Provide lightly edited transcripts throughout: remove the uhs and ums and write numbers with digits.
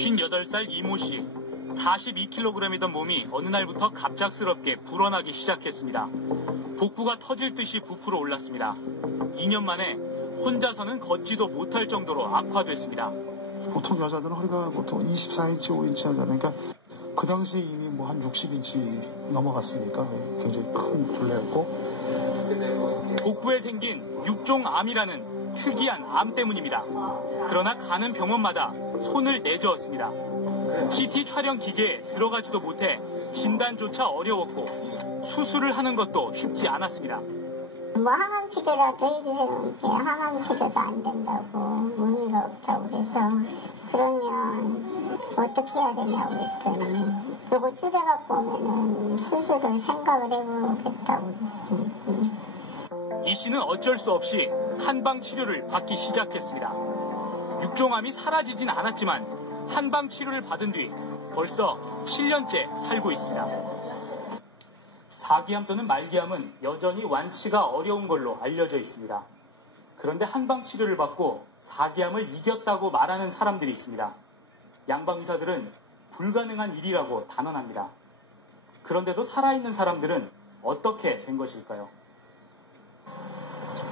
58살 이모 씨. 42kg이던 몸이 어느 날부터 갑작스럽게 불어나기 시작했습니다. 복부가 터질 듯이 부풀어 올랐습니다. 2년 만에 혼자서는 걷지도 못할 정도로 악화됐습니다. 보통 여자들은 허리가 보통 24인치, 5인치 하잖아요. 그러니까 그 당시에 이미 뭐 한 60인치 넘어갔으니까 굉장히 큰 둘레였고. 복부에 생긴 육종암이라는 특이한 암 때문입니다. 그러나 가는 병원마다 손을 내저었습니다. CT 촬영 기계에 들어가지도 못해 진단조차 어려웠고 수술을 하는 것도 쉽지 않았습니다. 뭐 항암 치료라도 해주세요. 항암 치료도 안 된다고, 의미가 없다고 그래서 그러면 어떻게 해야 되냐고 그랬더니 그거 줄여갖고 오면은 수술을 생각을 해보겠다고 그랬어요. 이 씨는 어쩔 수 없이 한방 치료를 받기 시작했습니다. 육종암이 사라지진 않았지만 한방 치료를 받은 뒤 벌써 7년째 살고 있습니다. 4기암 또는 말기암은 여전히 완치가 어려운 걸로 알려져 있습니다. 그런데 한방 치료를 받고 4기암을 이겼다고 말하는 사람들이 있습니다. 양방 의사들은 불가능한 일이라고 단언합니다. 그런데도 살아있는 사람들은 어떻게 된 것일까요?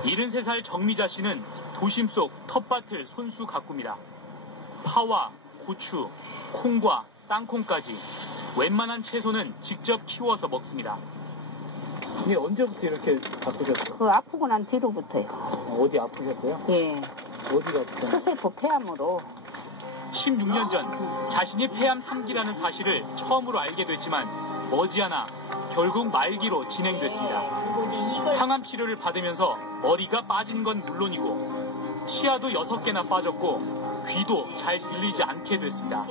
73살 정미자 씨는 도심 속 텃밭을 손수 가꿉니다. 파와 고추, 콩과 땅콩까지 웬만한 채소는 직접 키워서 먹습니다. 이게 언제부터 이렇게 바쁘셨어요? 그 아프고 난 뒤로부터요. 어디 아프셨어요? 예. 어디가 아프셨어요? 수세포 폐암으로. 16년 전 자신이 폐암 3기라는 사실을 처음으로 알게 됐지만 머지않아 결국 말기로 진행됐습니다. 항암 치료를 받으면서 머리가 빠진 건 물론이고 치아도 6개나 빠졌고 귀도 잘 들리지 않게 됐습니다.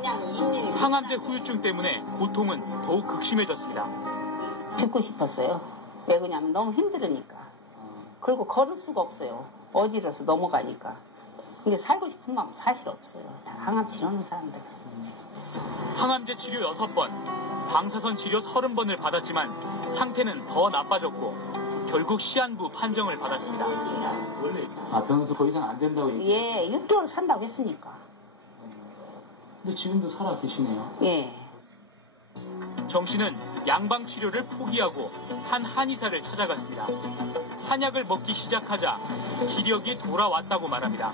항암제 후유증 때문에 고통은 더욱 극심해졌습니다. 죽고 싶었어요. 왜 그러냐면 너무 힘들으니까. 그리고 걸을 수가 없어요. 어지러서 넘어가니까. 근데 살고 싶은 마음 사실 없어요. 다 항암 치료하는 사람들. 항암제 치료 6번, 방사선 치료 30번을 받았지만 상태는 더 나빠졌고 결국 시한부 판정을 받았습니다. 아, 병원에서 더 이상 안 된다고 예, 6개월 산다고 했으니까. 근데 지금도 살아 계시네요. 예. 정 씨는 양방 치료를 포기하고 한 한의사를 찾아갔습니다. 한약을 먹기 시작하자 기력이 돌아왔다고 말합니다.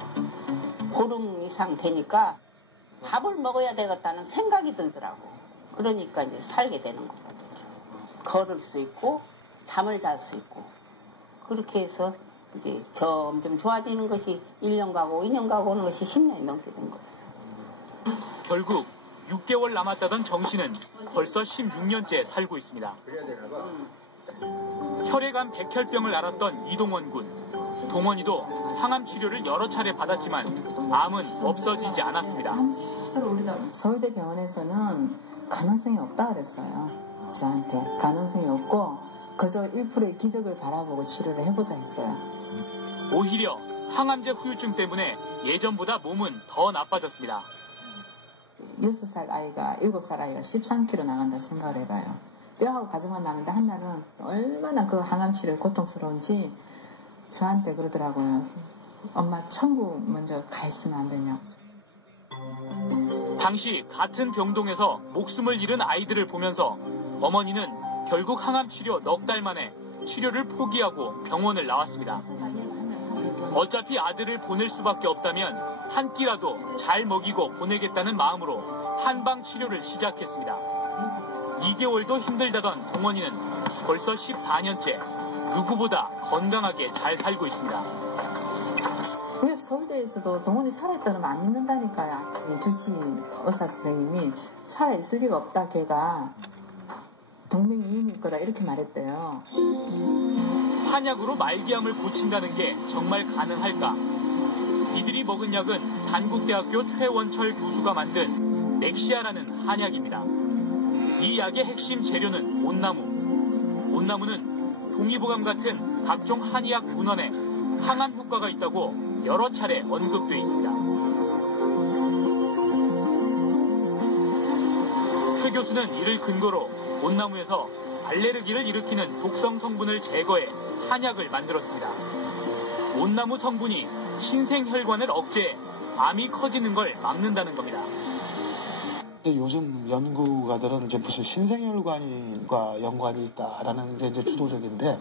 보름 이상 되니까 밥을 먹어야 되겠다는 생각이 들더라고. 그러니까 이제 살게 되는 거거든요. 걸을 수 있고 잠을 잘 수 있고 그렇게 해서 이제 점점 좋아지는 것이 1년 가고 2년 가고 오는 것이 10년이 넘게 된 거예요. 결국 6개월 남았다던 정 씨는 벌써 16년째 살고 있습니다. 혈액암 백혈병을 앓았던 이동원 군. 동원이도 항암 치료를 여러 차례 받았지만 암은 없어지지 않았습니다. 서울대 병원에서는 가능성이 없다 그랬어요. 저한테 가능성이 없고 그저 1%의 기적을 바라보고 치료를 해보자 했어요. 오히려 항암제 후유증 때문에 예전보다 몸은 더 나빠졌습니다. 6살 아이가 7살 아이가 13kg 나간다 생각을 해봐요. 뼈하고 가죽만 남는데 한날은 얼마나 그 항암 치료 고통스러운지 저한테 그러더라고요. 엄마 천국 먼저 가 있으면 안 되냐고. 당시 같은 병동에서 목숨을 잃은 아이들을 보면서 어머니는 결국 항암 치료 넉 달 만에 치료를 포기하고 병원을 나왔습니다. 어차피 아들을 보낼 수밖에 없다면 한 끼라도 잘 먹이고 보내겠다는 마음으로 한방 치료를 시작했습니다. 2개월도 힘들다던 동원이는 벌써 14년째 누구보다 건강하게 잘 살고 있습니다. 그게 서울대에서도 동원이 살아있다면 안 믿는다니까요. 주치 의사 선생님이 살아있을 리가 없다 걔가. 동맹이인일 거다 이렇게 말했대요. 한약으로 말기암을 고친다는 게 정말 가능할까? 이들이 먹은 약은 단국대학교 최원철 교수가 만든 넥시아라는 한약입니다. 이 약의 핵심 재료는 온나무. 온나무는 동의보감 같은 각종 한의학 문헌에 항암 효과가 있다고 여러 차례 언급돼 있습니다. 최 교수는 이를 근거로 온나무에서 알레르기를 일으키는 독성 성분을 제거해 한약을 만들었습니다. 온나무 성분이 신생혈관을 억제해 암이 커지는 걸 막는다는 겁니다. 근데 요즘 연구가들은 이제 무슨 신생혈관과 연관이 있다라는 게 이제 주도적인데,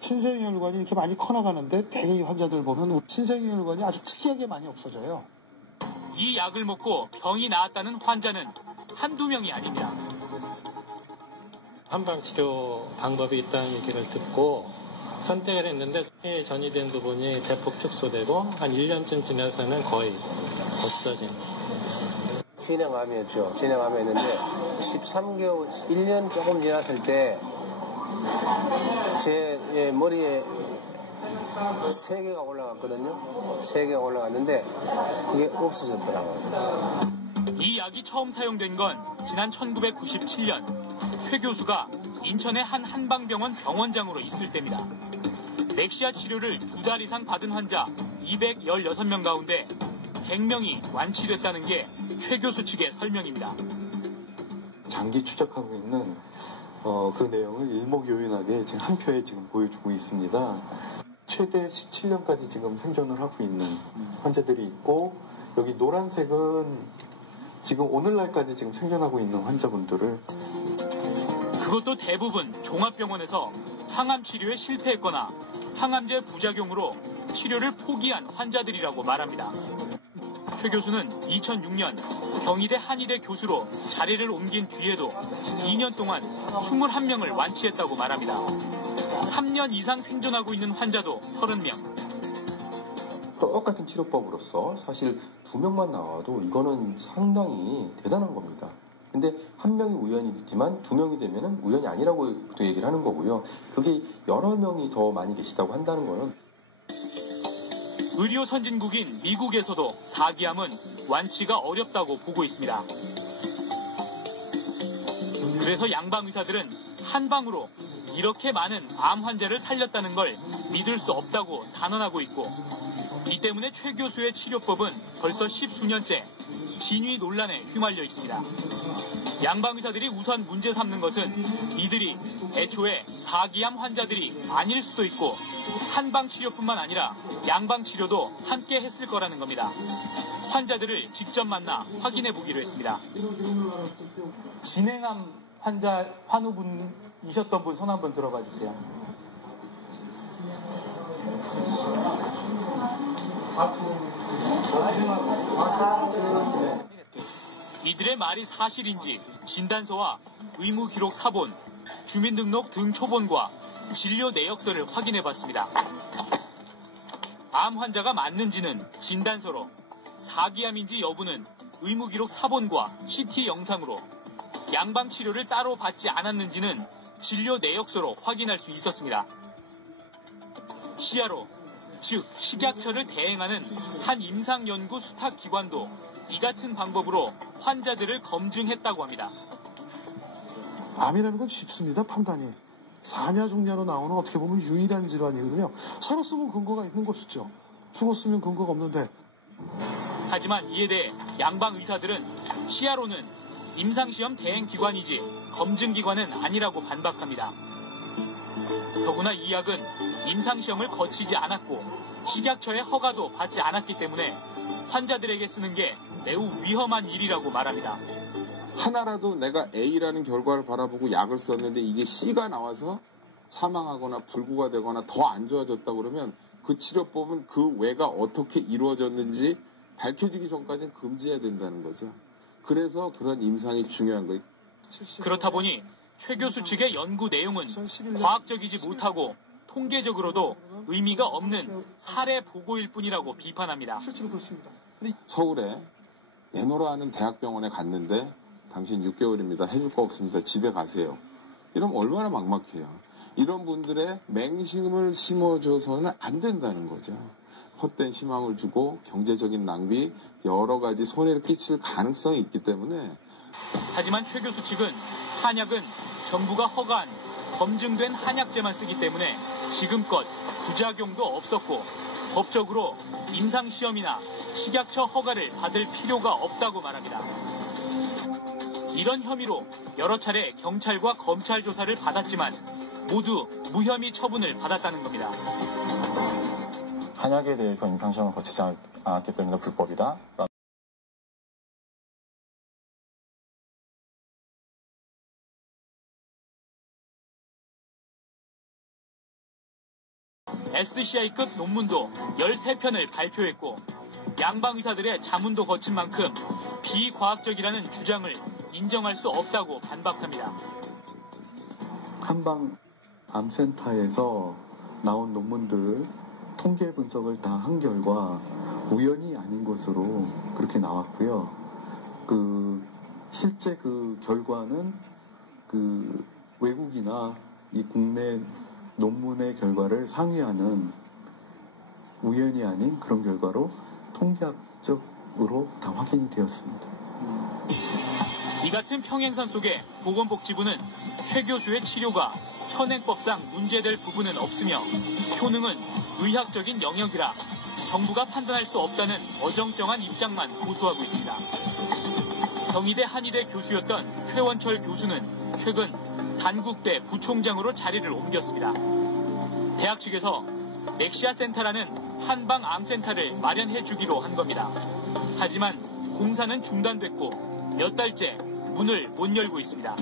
신생혈관이 이렇게 많이 커나가는데 대개 이 환자들 보면 신생혈관이 아주 특이하게 많이 없어져요. 이 약을 먹고 병이 나았다는 환자는 한두 명이 아닙니다. 한방치료 방법이 있다는 얘기를 듣고 선택을 했는데 전이된 부분이 대폭 축소되고 한 1년쯤 지나서는 거의 없어진. 진행암이었죠. 진행암이었는데 13개월, 1년 조금 지났을 때 제 머리에 3개가 올라갔거든요. 3개가 올라갔는데 그게 없어졌더라고요. 이 약이 처음 사용된 건 지난 1997년 최 교수가 인천의 한 한방병원 병원장으로 있을 때입니다. 넥시아 치료를 2달 이상 받은 환자 216명 가운데 100명이 완치됐다는 게 최 교수 측의 설명입니다. 장기 추적하고 있는 그 내용을 일목요연하게 지금 한 표에 지금 보여주고 있습니다. 최대 17년까지 지금 생존을 하고 있는 환자들이 있고, 여기 노란색은 지금 오늘날까지 지금 생존하고 있는 환자분들을. 그것도 대부분 종합병원에서 항암 치료에 실패했거나 항암제 부작용으로 치료를 포기한 환자들이라고 말합니다. 최 교수는 2006년 경희대 한의대 교수로 자리를 옮긴 뒤에도 2년 동안 21명을 완치했다고 말합니다. 3년 이상 생존하고 있는 환자도 30명. 똑같은 치료법으로서 사실 2명만 나와도 이거는 상당히 대단한 겁니다. 근데 1명이 우연히 있지만 2명이 되면 우연이 아니라고 또 얘기를 하는 거고요. 그게 여러 명이 더 많이 계시다고 한다는 거는. 의료 선진국인 미국에서도 4기암은 완치가 어렵다고 보고 있습니다. 그래서 양방 의사들은 한방으로 이렇게 많은 암 환자를 살렸다는 걸 믿을 수 없다고 단언하고 있고, 이 때문에 최 교수의 치료법은 벌써 10수년째 진위 논란에 휘말려 있습니다. 양방 의사들이 우선 문제 삼는 것은 이들이 애초에 4기암 환자들이 아닐 수도 있고, 한방 치료뿐만 아니라 양방 치료도 함께 했을 거라는 겁니다. 환자들을 직접 만나 확인해 보기로 했습니다. 진행암 환자 환우분이셨던 분 손 한번 들어봐 주세요. 이들의 말이 사실인지 진단서와 의무기록 사본, 주민등록 등 초본과 진료 내역서를 확인해 봤습니다. 암 환자가 맞는지는 진단서로, 4기암인지 여부는 의무기록 사본과 CT 영상으로, 양방 치료를 따로 받지 않았는지는 진료 내역서로 확인할 수 있었습니다. 시야로, 즉 식약처를 대행하는 한 임상연구 수탁기관도 이 같은 방법으로 환자들을 검증했다고 합니다. 암이라는 건 쉽습니다, 판단이. 사냐 중냐로 나오는 어떻게 보면 유일한 질환이거든요. 살았으면 근거가 있는 것이죠. 죽었으면 근거가 없는데. 하지만 이에 대해 양방 의사들은 시야로는 임상시험 대행기관이지 검증기관은 아니라고 반박합니다. 더구나 이 약은 임상시험을 거치지 않았고 식약처의 허가도 받지 않았기 때문에 환자들에게 쓰는 게 매우 위험한 일이라고 말합니다. 하나라도 내가 A라는 결과를 바라보고 약을 썼는데 이게 C가 나와서 사망하거나 불구가 되거나 더 안 좋아졌다 그러면 그 치료법은 그 외가 어떻게 이루어졌는지 밝혀지기 전까지는 금지해야 된다는 거죠. 그래서 그런 임상이 중요한 거예요. 그렇다 보니 최 교수 측의 연구 내용은 과학적이지 못하고 통계적으로도 의미가 없는 사례 보고일 뿐이라고 비판합니다. 서울에 내노라하는 대학병원에 갔는데 당신 6개월입니다. 해줄 거 없습니다. 집에 가세요. 이러면 얼마나 막막해요. 이런 분들의 맹심을 심어줘서는 안 된다는 거죠. 헛된 희망을 주고 경제적인 낭비, 여러 가지 손해를 끼칠 가능성이 있기 때문에. 하지만 최 교수 측은 한약은 정부가 허가한 검증된 한약재만 쓰기 때문에 지금껏 부작용도 없었고 법적으로 임상시험이나 식약처 허가를 받을 필요가 없다고 말합니다. 이런 혐의로 여러 차례 경찰과 검찰 조사를 받았지만 모두 무혐의 처분을 받았다는 겁니다. 한약에 대해서 임상시험을 거치지 않았기 때문에 불법이다. SCI급 논문도 13편을 발표했고 양방 의사들의 자문도 거친 만큼 비과학적이라는 주장을 인정할 수 없다고 반박합니다. 한방 암센터에서 나온 논문들 통계 분석을 다 한 결과 우연이 아닌 것으로 그렇게 나왔고요. 실제 그 결과는 외국이나 이 국내 논문의 결과를 상회하는 우연이 아닌 그런 결과로 통계학적으로 다 확인이 되었습니다. 이 같은 평행선 속에 보건복지부는 최 교수의 치료가 현행법상 문제될 부분은 없으며 효능은 의학적인 영역이라 정부가 판단할 수 없다는 어정쩡한 입장만 고수하고 있습니다. 경희대 한의대 교수였던 최원철 교수는 최근 단국대 부총장으로 자리를 옮겼습니다. 대학 측에서 넥시아 센터라는 한방 암센터를 마련해 주기로 한 겁니다. 하지만 공사는 중단됐고 몇 달째 문을 못 열고 있습니다.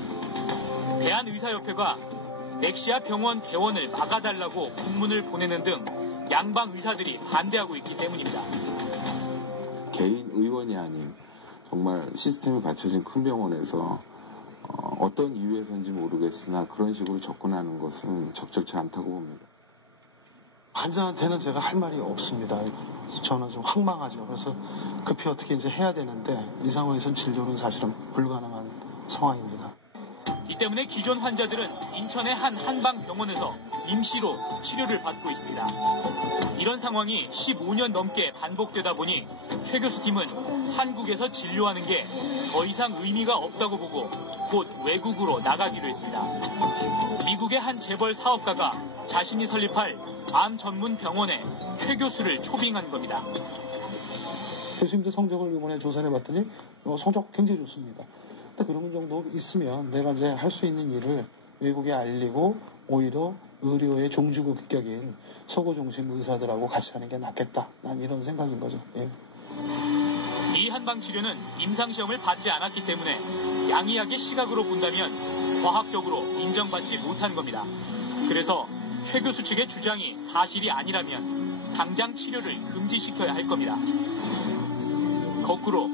대한의사협회가 넥시아 병원 개원을 막아달라고 공문을 보내는 등 양방 의사들이 반대하고 있기 때문입니다. 개인 의원이 아닌 정말 시스템이 갖춰진 큰 병원에서 어떤 이유에서인지 모르겠으나 그런 식으로 접근하는 것은 적절치 않다고 봅니다. 환자한테는 제가 할 말이 없습니다. 저는 좀 황망하죠. 그래서 급히 어떻게 이제 해야 되는데 이 상황에서는 진료는 사실은 불가능한 상황입니다. 이 때문에 기존 환자들은 인천의 한 한방병원에서 임시로 치료를 받고 있습니다. 이런 상황이 15년 넘게 반복되다 보니 최 교수 팀은 한국에서 진료하는 게 더 이상 의미가 없다고 보고 곧 외국으로 나가기로 했습니다. 미국의 한 재벌 사업가가 자신이 설립할 암 전문 병원에 최 교수를 초빙한 겁니다. 교수님들 성적을 이번에 조사를 해봤더니 성적 굉장히 좋습니다. 근데 그런 정도 있으면 내가 이제 할 수 있는 일을 외국에 알리고 오히려 의료의 종주국격인 서구 중심 의사들하고 같이 하는 게 낫겠다. 난 이런 생각인 거죠. 예. 이 한방 치료는 임상시험을 받지 않았기 때문에 양의학의 시각으로 본다면 과학적으로 인정받지 못한 겁니다. 그래서 최 교수 측의 주장이 사실이 아니라면 당장 치료를 금지시켜야 할 겁니다. 거꾸로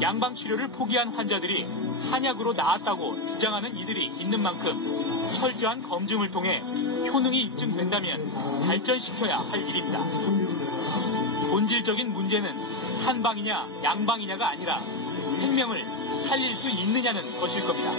양방 치료를 포기한 환자들이 한약으로 나았다고 주장하는 이들이 있는 만큼 철저한 검증을 통해 효능이 입증된다면 발전시켜야 할 일입니다. 본질적인 문제는 한방이냐 양방이냐가 아니라 생명을 살릴 수 있느냐는 것일 겁니다.